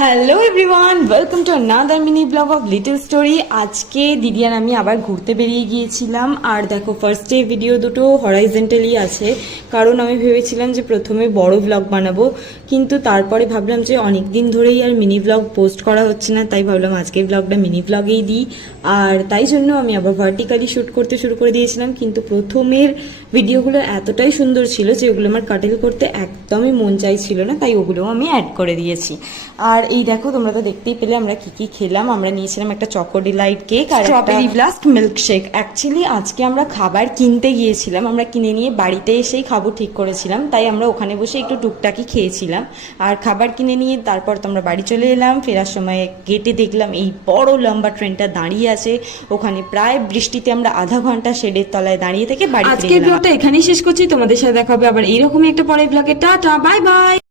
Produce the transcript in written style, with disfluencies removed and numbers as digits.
Hello everyone, welcome to another mini blog of little story. আজকে দিদি আর আমি আবার ঘুরতে বেরিয়ে গিয়েছিলাম। আর দেখো, ফার্স্টে ভিডিও দুটো হরাইজেন্টালি আছে, কারণ আমি ভেবেছিলাম যে প্রথমে বড় ব্লগ বানাবো, কিন্তু তারপরে ভাবলাম যে অনেক দিন ধরেই আর মিনি ব্লগ পোস্ট করা হচ্ছে না, তাই ভাবলাম আজকের ব্লগটা মিনি ব্লগেই দিই। আর তাই জন্য আমি আবার ভার্টিক্যালি শ্যুট করতে শুরু করে দিয়েছিলাম, কিন্তু প্রথমের ভিডিওগুলো এতটাই সুন্দর ছিল যে ওগুলো আমার কাটেল করতে একদমই মন চাইছিল না, তাই ওগুলোও আমি অ্যাড করে দিয়েছি। আর এই দেখো, তোমরা তো দেখতেই পেলে আমরা কি কি খেলাম। আমরা নিয়েছিলাম একটা চকো ডিলাইট কেক আর স্ট্রবেরি ব্লাস্ট মিল্কশেক। অ্যাকচুয়ালি আজকে আমরা খাবার কিনতে গিয়েছিলাম, আমরা কিনে নিয়ে বাড়িতে এসেই খাবো ঠিক করেছিলাম, তাই আমরা ওখানে বসে একটু টুকটাকি খেয়েছিলাম। আর খাবার কিনে নিয়ে তারপর তো আমরা বাড়ি চলে এলাম। ফেরার সময় গেটে দেখলাম এই বড় লম্বা ট্রেনটা দাঁড়িয়ে আছে, ওখানে প্রায় বৃষ্টিতে আমরা আধা ঘন্টা শেডের তলায় দাঁড়িয়ে থেকে বাড়ি। আজকের ব্লগটা এখানেই শেষ করছি, তোমাদের সাথে দেখা হবে আবার এইরকমই একটা পরের ব্লগে। Tata, bye bye.